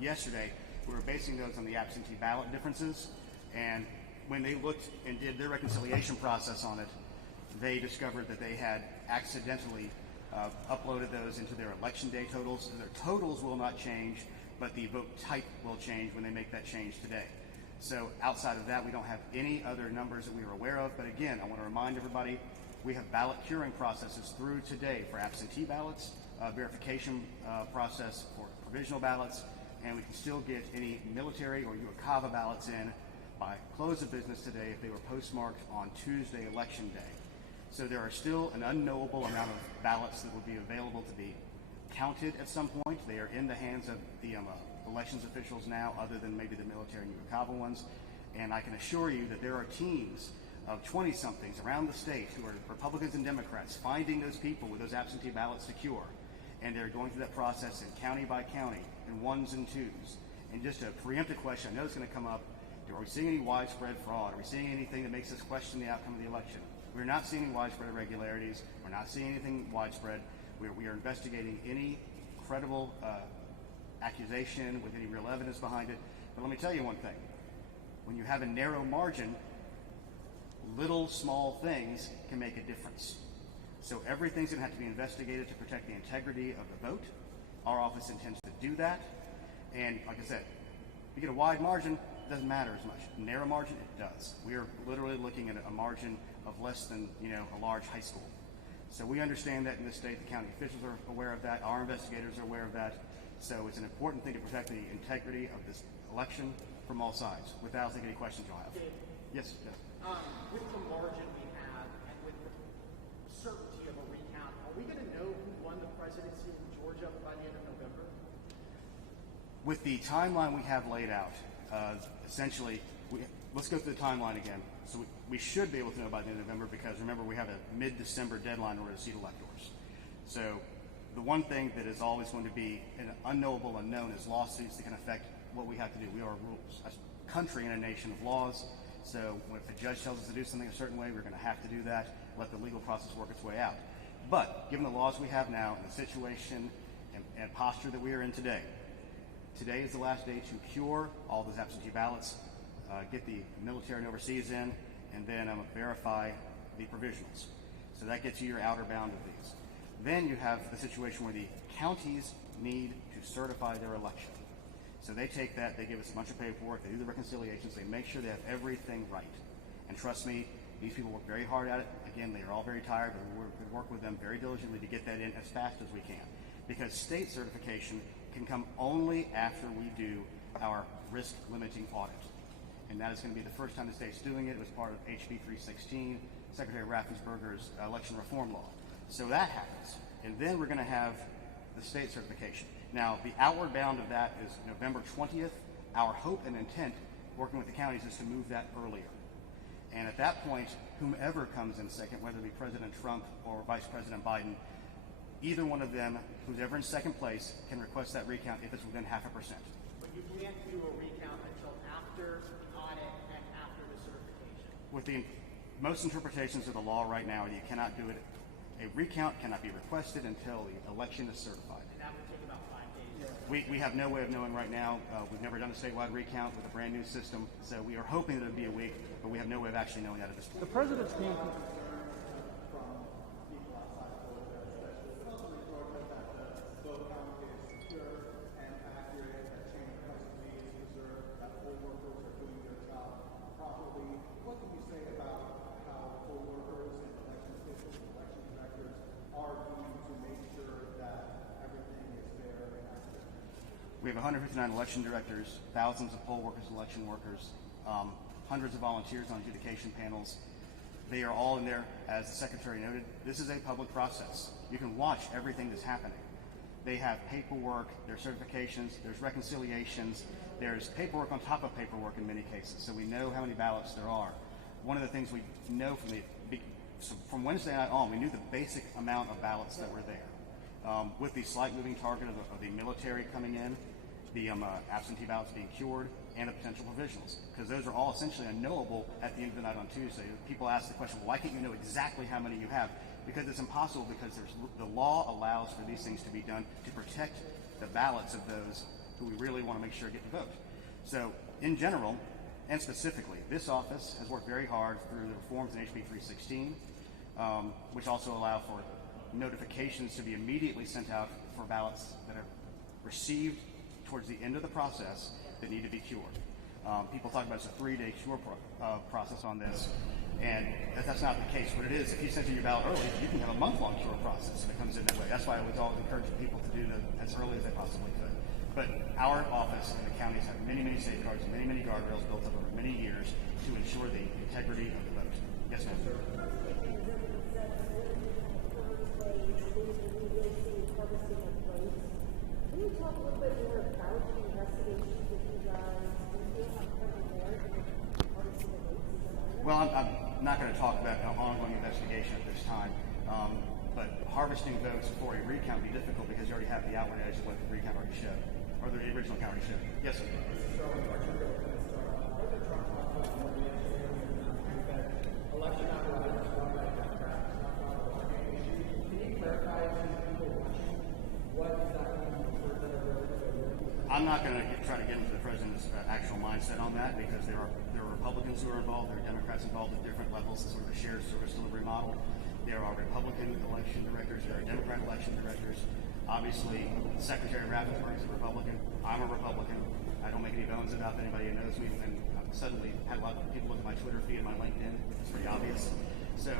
yesterday, we were basing those on the absentee ballot differences, and when they looked and did their reconciliation process on it, they discovered that they had accidentally uploaded those into their election day totals. So their totals will not change, but the vote type will change when they make that change today. So outside of that, we don't have any other numbers that we are aware of. But again, I want to remind everybody, we have ballot curing processes through today for absentee ballots, verification process for provisional ballots, and we can still get any military or UOCAVA ballots in by close of business today if they were postmarked on Tuesday, election day. So there are still an unknowable amount of ballots that will be available to be counted at some point. They are in the hands of the elections officials now, other than maybe the military and UOCAVA ones. And I can assure you that there are teams of 20-somethings around the state who are Republicans and Democrats finding those people with those absentee ballots to cure. And they're going through that process in county by county, in ones and twos. And just to preempt a question, I know it's going to come up, are we seeing any widespread fraud? Are we seeing anything that makes us question the outcome of the election? We're not seeing any widespread irregularities. We're not seeing anything widespread. We are investigating any credible accusation with any real evidence behind it. But let me tell you one thing. When you have a narrow margin, little small things can make a difference. So everything's going to have to be investigated to protect the integrity of the vote. Our office intends to do that. And like I said, if you get a wide margin, it doesn't matter as much. Narrow margin, it does. We are literally looking at a margin of less than, a large high school. So we understand that in this state. The county officials are aware of that. Our investigators are aware of that. So it's an important thing to protect the integrity of this election from all sides. With that, I'll take any questions you'll have. Dave, Yes. with the margin we have and with the certainty of a recount, are we going to know who won the presidency in Georgia by the end of November? With the timeline we have laid out, essentially, let's go through the timeline again. So we should be able to know by the end of November because, remember, we have a mid-December deadline in order to seat electors. So the one thing that is always going to be an unknowable unknown is lawsuits that can affect what we have to do. We are rules. A country and a nation of laws. So if the judge tells us to do something a certain way, we're going to have to do that, let the legal process work its way out. But given the laws we have now and the situation and posture that we are in today, today is the last day to cure all those absentee ballots, get the military and overseas in, and then verify the provisionals. So that gets you your outer bound of these. Then you have the situation where the counties need to certify their election. So they take that, they give us a bunch of paperwork, they do the reconciliations, they make sure they have everything right. And trust me, these people work very hard at it. Again, they are all very tired, but we work with them very diligently to get that in as fast as we can. Because state certification can come only after we do our risk limiting audit. And that is going to be the first time the state's doing it. It was part of HB 316, Secretary Raffensperger's election reform law. So that happens. And then we're going to have the state certification. Now, the outward bound of that is November 20th. Our hope and intent, working with the counties, is to move that earlier. And at that point, whomever comes in second, whether it be President Trump or Vice President Biden, either one of them, who's ever in second place, can request that recount if it's within 0.5%. But you can't do a recount until after the audit and after the certification. With the most interpretations of the law right now, you cannot do it. A recount cannot be requested until the election is certified. And that would take about 5 days. We have no way of knowing right now. We've never done a statewide recount with a brand new system, so we are hoping that it would be a week, but we have no way of actually knowing that at this point. The president's name We have 159 election directors, thousands of poll workers, election workers, hundreds of volunteers on adjudication panels. They are all in there, as the Secretary noted. This is a public process. You can watch everything that's happening. They have paperwork, there's certifications, there's reconciliations, there's paperwork on top of paperwork in many cases, so we know how many ballots there are. One of the things we know from Wednesday night on, we knew the basic amount of ballots that were there. With the slight moving target of the military coming in, the absentee ballots being cured, and the potential provisionals, because those are all essentially unknowable at the end of the night on Tuesday. People ask the question, well, why can't you know exactly how many you have? Because it's impossible, because the law allows for these things to be done to protect the ballots of those who we really want to make sure get the vote. So in general, and specifically, this office has worked very hard through the reforms in HB 316, which also allow for notifications to be immediately sent out for ballots that are received towards the end of the process that need to be cured. People talk about it's a 3-day cure process on this, and that's not the case. What it is, if you send in your ballot early, you can have a month-long cure process if it comes in that way. That's why I always encourage people to do that as early as they possibly could. But our office and the counties have many, many safeguards, many, many guardrails built up over many years to ensure the integrity of the vote. Yes, ma'am. Can you talk a little bit more about the investigations that you guys do on there and harvesting of votes? Well, I'm not going to talk about an ongoing investigation at this time, but harvesting votes for a recount would be difficult because you already have the outward edge of what the recount already showed, or the original count already showed. Yes, sir. I'm not going to try to get into the president's actual mindset on that because there are Republicans who are involved, there are Democrats involved at different levels. It's sort of a shared service delivery model. There are Republican election directors, there are Democrat election directors. Obviously, Secretary Raffensperger is a Republican. I'm a Republican. I don't make any bones about that. Anybody who knows me, and I've suddenly had a lot of people look at my Twitter feed and my LinkedIn. It's pretty obvious. So,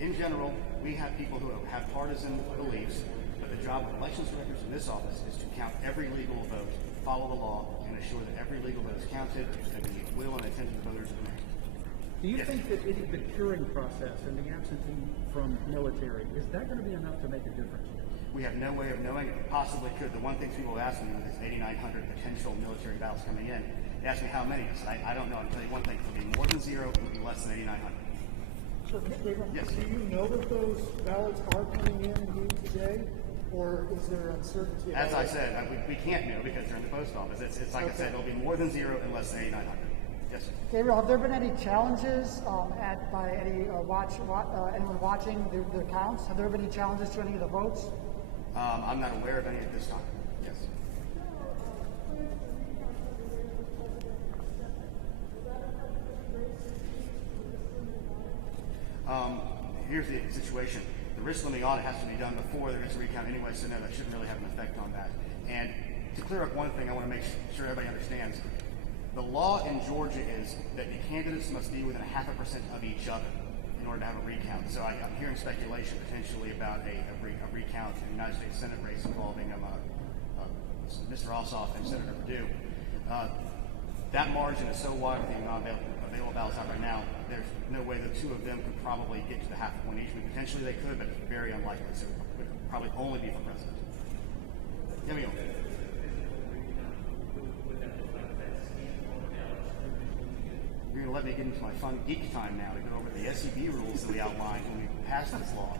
in general, we have people who have partisan beliefs. But the job of elections directors in this office is to count every legal vote, follow the law, and assure that every legal vote is counted and the will and intent of the voters are made. Do you think that the curing process and the absentee from military, is that going to be enough to make a difference? We have no way of knowing. It possibly could. The one thing people ask me with this 8,900 potential military ballots coming in, they ask me how many. I said, I don't know. I'll tell you one thing. It'll be more than 0. It'll be less than 8,900. So, Yes. do you know that those ballots are coming in indeed today? Or is there uncertainty about As I said, we can't know because they're in the post office. It's like I said, it'll be more than 0 and less than 8,900. Yes, sir. Gabriel, have there been any challenges by any anyone watching the counts? Have there been any challenges to any of the votes? I'm not aware of any at this time. Yes. Here's the situation. The risk limiting audit has to be done before there is a recount anyway, so no, that shouldn't really have an effect on that. And to clear up one thing, I want to make sure everybody understands. The law in Georgia is that the candidates must be within 0.5% of each other in order to have a recount. So I'm hearing speculation potentially about a recount in the United States Senate race involving Mr. Ossoff and Senator Perdue. That margin is so wide with the amount of available ballots out right now, there's no way the two of them could probably get to the 0.5 point each. I mean, potentially they could, but it's very unlikely. So it would probably only be for president. Here we go. You're going to let me get into my fun geek time now to go over the SEB rules that we outlined when we passed this law.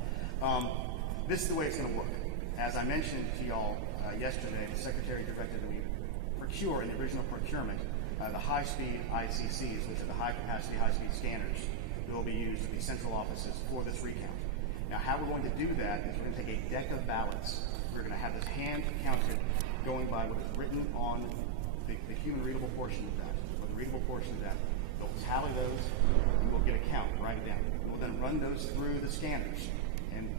This is the way it's going to work. As I mentioned to y'all yesterday, the Secretary directed that we procure in the original procurement the high-speed ICCs, which are the high-capacity, high-speed scanners that will be used at the central offices for this recount. Now, how we're going to do that is we're going to take a deck of ballots. We're going to have this hand-counted going by what is written on the human-readable portion of that, or the readable portion of that. They'll tally those, and we'll get a count, write it down. We'll then run those through the scanners, and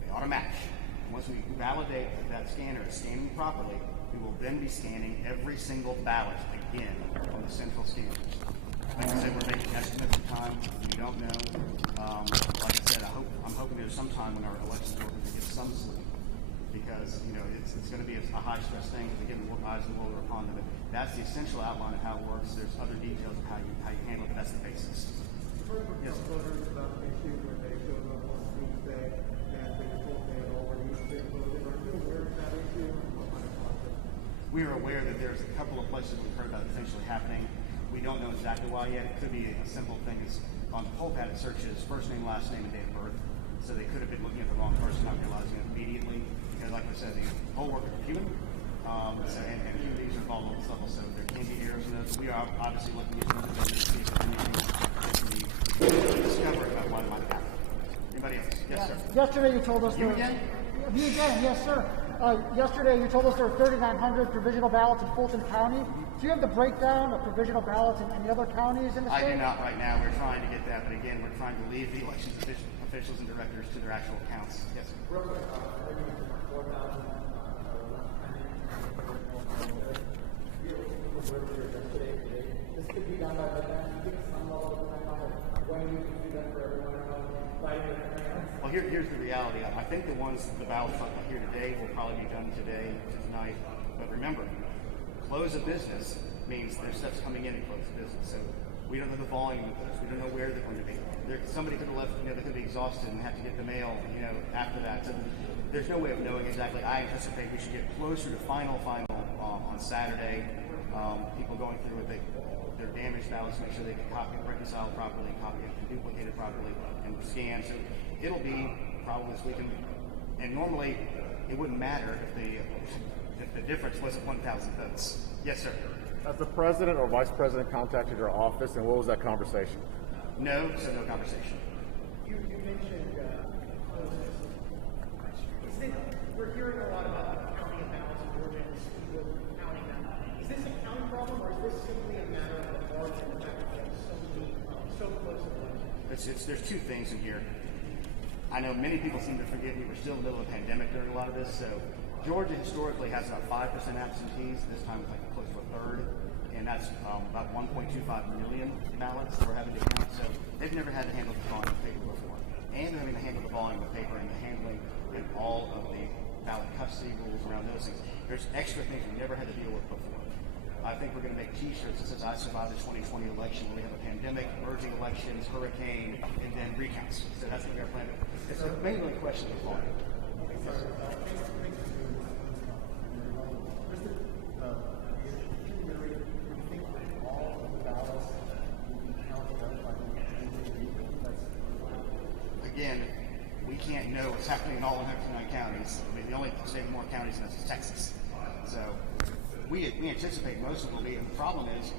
they ought to match. Once we validate that scanner is scanning properly, we will then be scanning every single ballot again on the central scanners. Like I said, we're making estimates of time. We don't know. Like I said, I'm hoping there's some time when our elections are going to get some sleep, because it's going to be a high-stress thing. Again, more eyes in the world are upon them. But that's the essential outline of how it works. There's other details of how you handle it, but that's the basis. Yes. Voters about the issue where they showed up on Tuesday and they were told they had already been voted. Are you aware of that issue? We are aware that there's a couple of places we've heard about potentially happening. We don't know exactly why yet. It could be a simple thing as on the poll pad it searches first name, last name, and date of birth. So they could have been looking at the wrong person, not realizing it immediately. Because like I said, the poll workers are human. And human beings are involved on this level, so there can be errors in those. We are obviously looking into it to see if there's anything that we discover about why it might have happened. Anybody else? Yes, sir. Yesterday you told us You again? Me again, yes, sir. Yesterday you told us there were 3,900 provisional ballots in Fulton County. Do you have the breakdown of provisional ballots in any other counties in the state? I do not right now. We're trying to get that, but again, we're trying to leave the elections officials and directors to their actual counts. Yes, sir. Real quick, 4,000. This could be done by the time. You think some level of time on when we can do that for everyone by the Well, here's the reality. I think the ballots here today will probably be done today, tonight. But remember, close of business means there's stuff coming in and close of business. So we don't know the volume of those. We don't know where they're going to be. Somebody could have left, they could be exhausted and have to get the mail, after that. So there's no way of knowing exactly. I anticipate we should get closer to final on Saturday. People going through their damaged ballots, make sure they get reconciled properly, copied and duplicated properly, and scanned. So it'll be probably this weekend. And normally, it wouldn't matter if the difference wasn't 1,000 votes. Yes, sir. Has the president or vice president contacted your office, and what was that conversation? No, so no conversation. You mentioned we're hearing a lot about counting of ballots in Georgia and the speed of counting them. Is this a counting problem, or is this simply a matter of the margin of the fact that we have so close to election? There's two things in here. I know many people seem to forget we were still in the middle of a pandemic during a lot of this. So Georgia historically has about 5% absentees. This time it's like close to a third. And that's about 1.25 million ballots that we're having to count. So they've never had to handle the volume of paper before. And they're having to handle the volume of paper and the handling and all of the ballot custody rules around those things. There's extra things we never had to deal with before. I think we're going to make t-shirts that says I survived the 2020 election where we have a pandemic, merging elections, hurricane, and then recounts. So that's what we are planning. It's a mainly a question of volume. Again, we can't know what's happening in all 109 counties. I mean, the only state with more counties than us is Texas. So we anticipate most of them will be. And the problem is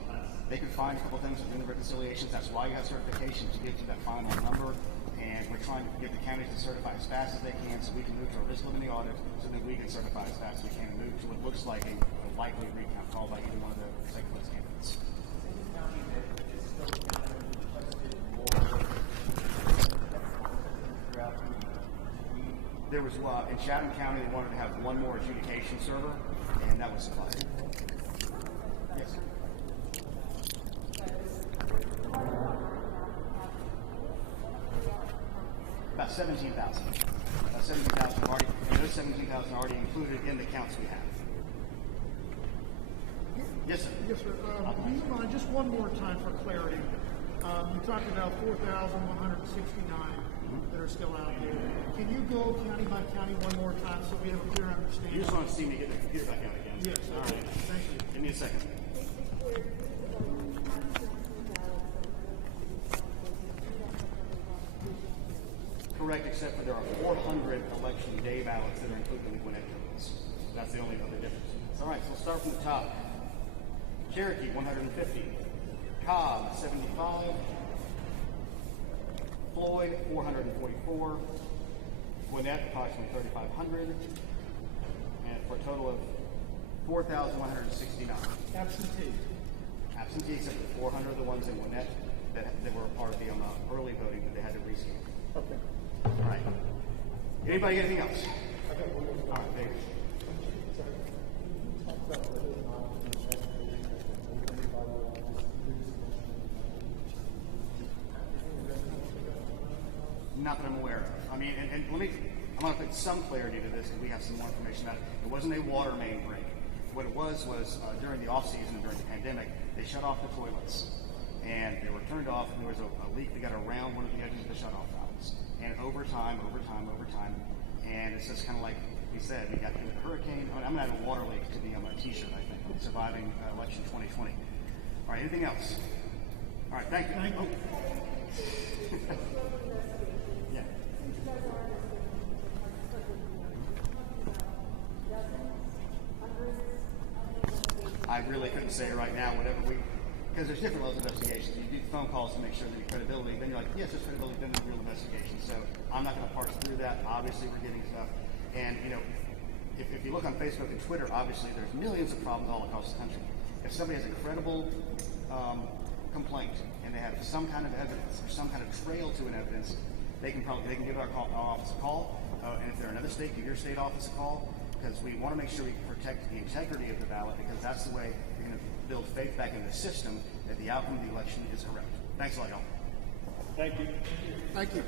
they can find a couple things within the reconciliations. That's why you have certification to get to that final number. And we're trying to get the counties to certify as fast as they can so we can move to a risk limiting audit so that we can certify as fast as we can and move to what looks like a likely recount called by either one of the second place candidates. There was in Chatham County they wanted to have one more adjudication server, and that was supplied. Yes. About 17,000. About 17,000 already, and those 17,000 are already included in the counts we have. Yes, sir. Yes, sir. Do you mind, just one more time for clarity, you talked about 4,169 that are still out there. Can you go county by county one more time so we have a clear understanding? You just want to see me get the computer back out again? Yes. All right. Thank you. Give me a second. Correct, except for there are 400 election day ballots that are included in the Gwinnett totals. That's the only other difference. All right, so we'll start from the top. Cherokee, 150. Cobb, 75. Floyd, 444. Gwinnett, approximately 3,500. And for a total of 4,169. Absentee. Absentee, except for 400 of the ones in Gwinnett that were a part of the early voting that they had to rescan. Okay. All right. Anybody got anything else? All right, David. Not that I'm aware of. I mean, and I'm going to put some clarity to this because we have some more information about it. It wasn't a water main break. What it was during the off season and during the pandemic, they shut off the toilets. And they were turned off, and there was a leak that got around one of the edges of the shutoff valves. And over time, and it's just kind of like we said, we got through the hurricane. I'm going to add a water leak to the t-shirt, I think, surviving election 2020. All right, anything else? All right, thank you. Thank you. Yeah. I really couldn't say right now, because there's different levels of investigations. You do phone calls to make sure there's credibility, then you're like, yes, there's credibility, then there's real investigation. So I'm not going to parse through that. Obviously, we're getting stuff. And, if you look on Facebook and Twitter, obviously there's millions of problems all across the country. If somebody has a credible complaint and they have some kind of evidence or some kind of trail to an evidence, they can give our office a call. And if they're in another state, give your state office a call, because we want to make sure we protect the integrity of the ballot, because that's the way we're going to build faith back in the system that the outcome of the election is correct. Thanks a lot, y'all. Thank you.